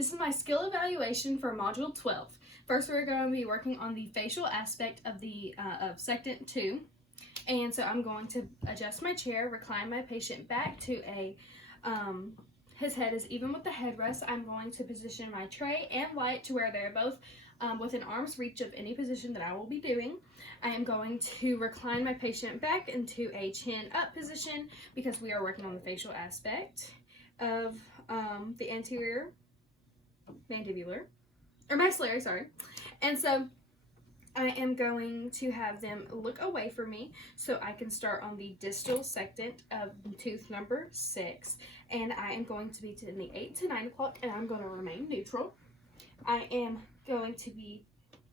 This is my skill evaluation for Module 12. First, we're going to be working on the facial aspect of the Sectant 2. And so I'm going to adjust my chair, recline my patient back to a, his head is even with the headrest. I'm going to position my tray and light to where they're both within arm's reach of any position that I will be doing. I am going to recline my patient back into a chin up position because we are working on the facial aspect of the anterior mandibular, or maxillary, sorry. And so I am going to have them look away from me so I can start on the distal sectant of tooth number 6. And I am going to be in the 8 to 9 o'clock, and I'm going to remain neutral. I am going to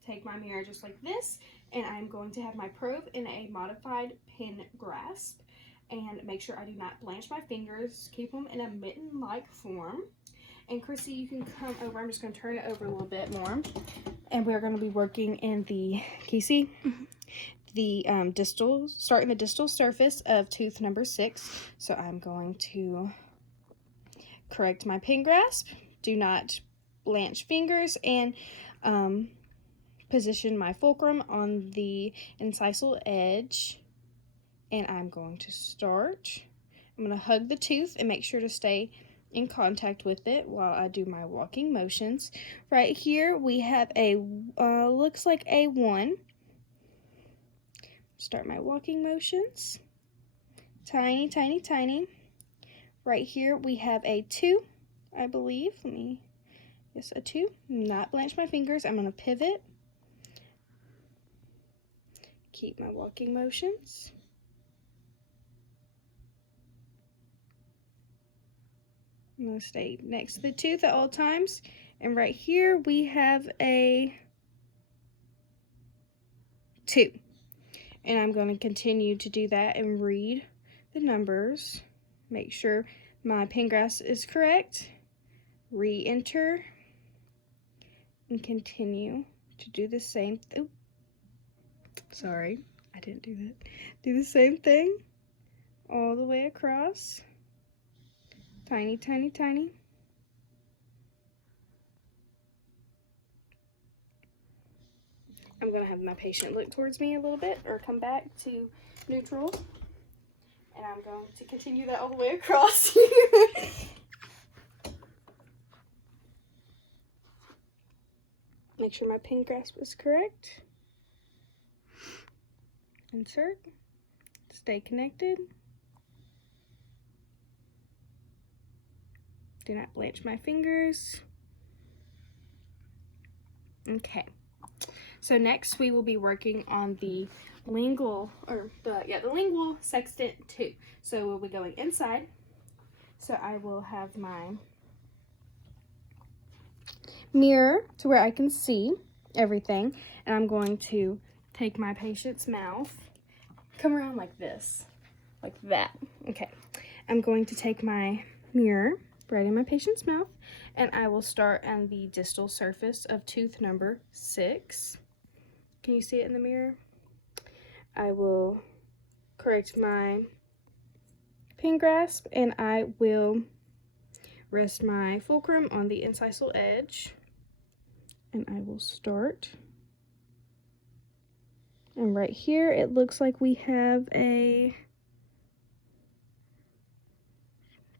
take my mirror just like this, and I'm going to have my probe in a modified pin grasp. And make sure I do not blanch my fingers. Keep them in a mitten-like form. And Chrissy, you can come over. I'm just going to turn it over a little bit more. And we're going to be working in the, can you see? The starting the distal surface of tooth number 6. So I'm going to correct my pin grasp. Do not blanch fingers, and position my fulcrum on the incisal edge. And I'm going to start. I'm going to hug the tooth and make sure to stay in contact with it while I do my walking motions. Right here we have a looks like a 1. Start my walking motions. Tiny, tiny, tiny. Right here we have a 2, I believe. Yes, a 2. Not blanch my fingers. I'm going to pivot. Keep my walking motions. I'm going to stay next to the tooth at all times. And right here we have a 2. And I'm going to continue to do that and read the numbers. Make sure my pin grasp is correct. Re-enter. And continue to do the same. Oops. Sorry, I didn't do that. Do the same thing all the way across. Tiny, tiny, tiny. I'm going to have my patient look towards me a little bit, or come back to neutral. And I'm going to continue that all the way across. Make sure my pin grasp is correct. Insert. Stay connected. Do not blanch my fingers. Okay. So next we will be working on the lingual, the lingual sextant 2. So we'll be going inside. So I will have my mirror to where I can see everything, and I'm going to take my patient's mouth, come around like this, like that. Okay. I'm going to take my mirror right in my patient's mouth, and I will start on the distal surface of tooth number 6. Can you see it in the mirror? I will correct my pin grasp, and I will rest my fulcrum on the incisal edge, and I will start. And right here it looks like we have a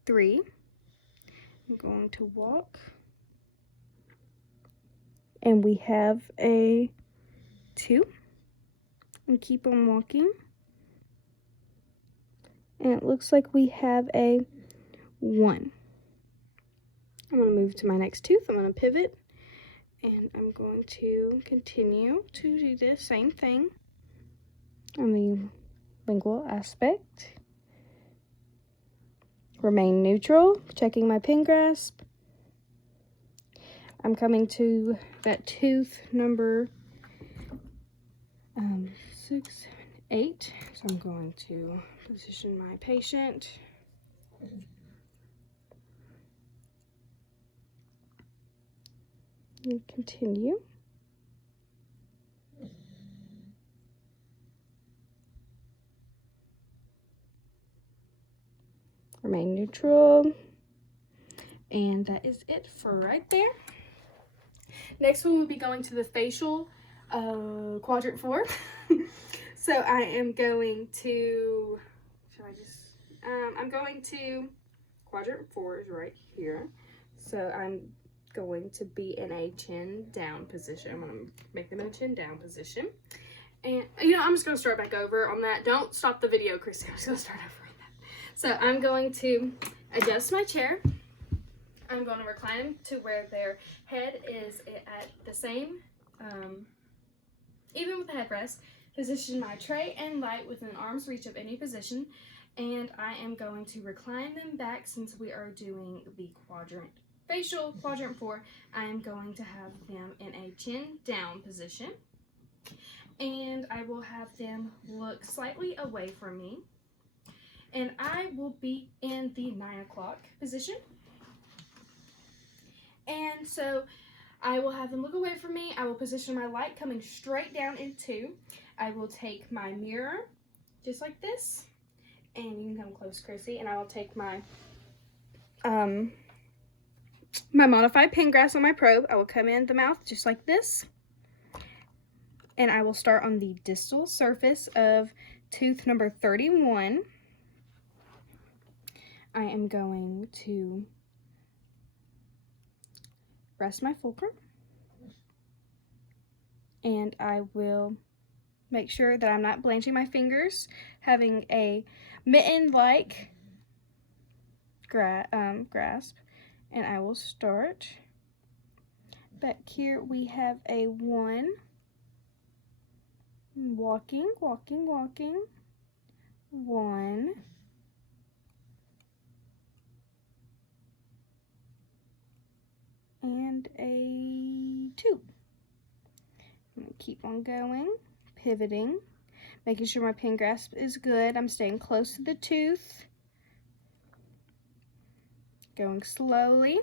3. I'm going to walk, and we have a 2, and keep on walking, and it looks like we have a 1. I'm going to move to my next tooth. I'm going to pivot, and I'm going to continue to do the same thing on the lingual aspect. Remain neutral, checking my pin grasp. I'm coming to that tooth number 6, 7, 8. So I'm going to position my patient. And continue. Remain neutral. And that is it for right there. Next one will be going to the facial quadrant 4. So I am going to, I'm going to, quadrant 4 is right here. So I'm going to be in a chin down position. I'm going to make them in a chin down position. And, I'm just going to start back over on that. Don't stop the video, Christy. I'm just going to start over on that. So I'm going to adjust my chair. I'm going to recline them to where their head is at the same, even with the headrest. Position my tray and light within arm's reach of any position. And I am going to recline them back since we are doing the facial quadrant 4. I am going to have them in a chin down position. And I will have them look slightly away from me. And I will be in the 9 o'clock position. And so I will have them look away from me. I will position my light coming straight down in 2. I will take my mirror, just like this. And you can come close, Chrissy. And I will take my my modified pin grass on my probe. I will come in the mouth just like this. And I will start on the distal surface of tooth number 31. I am going to rest my fulcrum. And I will make sure that I'm not blanching my fingers, having a mitten-like grasp. And I will start. Back here we have a 1. Walking, walking, walking. 1. And a 2. I'm going to keep on going, pivoting, making sure my pin grasp is good. I'm staying close to the tooth. Going slowly.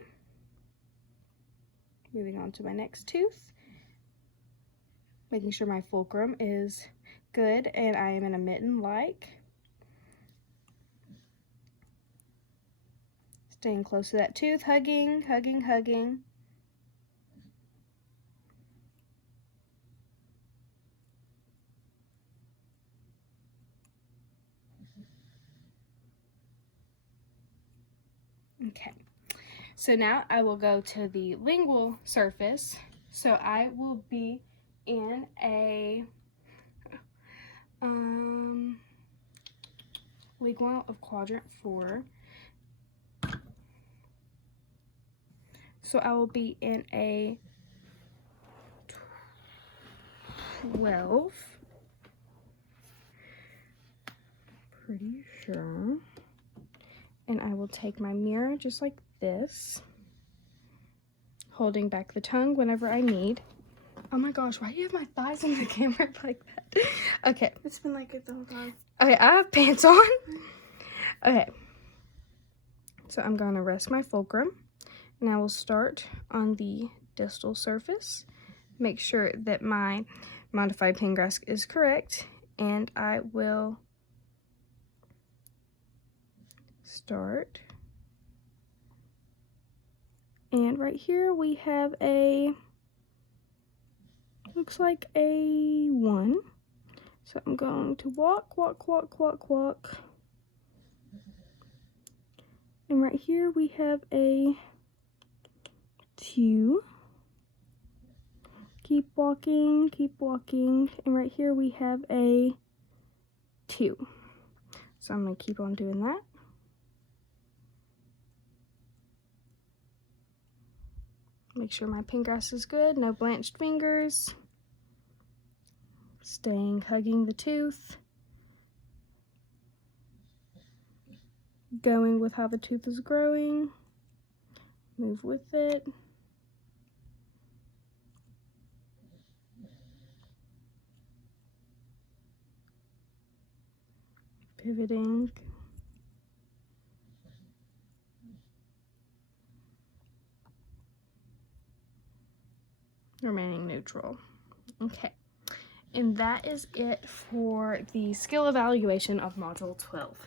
Moving on to my next tooth. Making sure my fulcrum is good and I am in a mitten-like. Staying close to that tooth, hugging, hugging, hugging. Okay, so now I will go to the lingual surface. So I will be in a lingual of quadrant 4. So I will be in a 12. Pretty sure. And I will take my mirror just like this, holding back the tongue whenever I need. Oh my gosh, why do you have my thighs in the camera like that? Okay. It's been like it the whole time. Okay, I have pants on. Okay. So I'm going to rest my fulcrum. And I will start on the distal surface. Make sure that my modified pin grasp is correct. And I will start. And right here we have looks like a 1. So I'm going to walk, walk, walk, walk, walk. And right here we have a 2. Keep walking, and right here we have a 2. So I'm going to keep on doing that. Make sure my pin grasp is good, no blanched fingers. Staying, hugging the tooth. Going with how the tooth is growing. Move with it. Pivoting. Remaining neutral. Okay. And that is it for the skill evaluation of Module 12.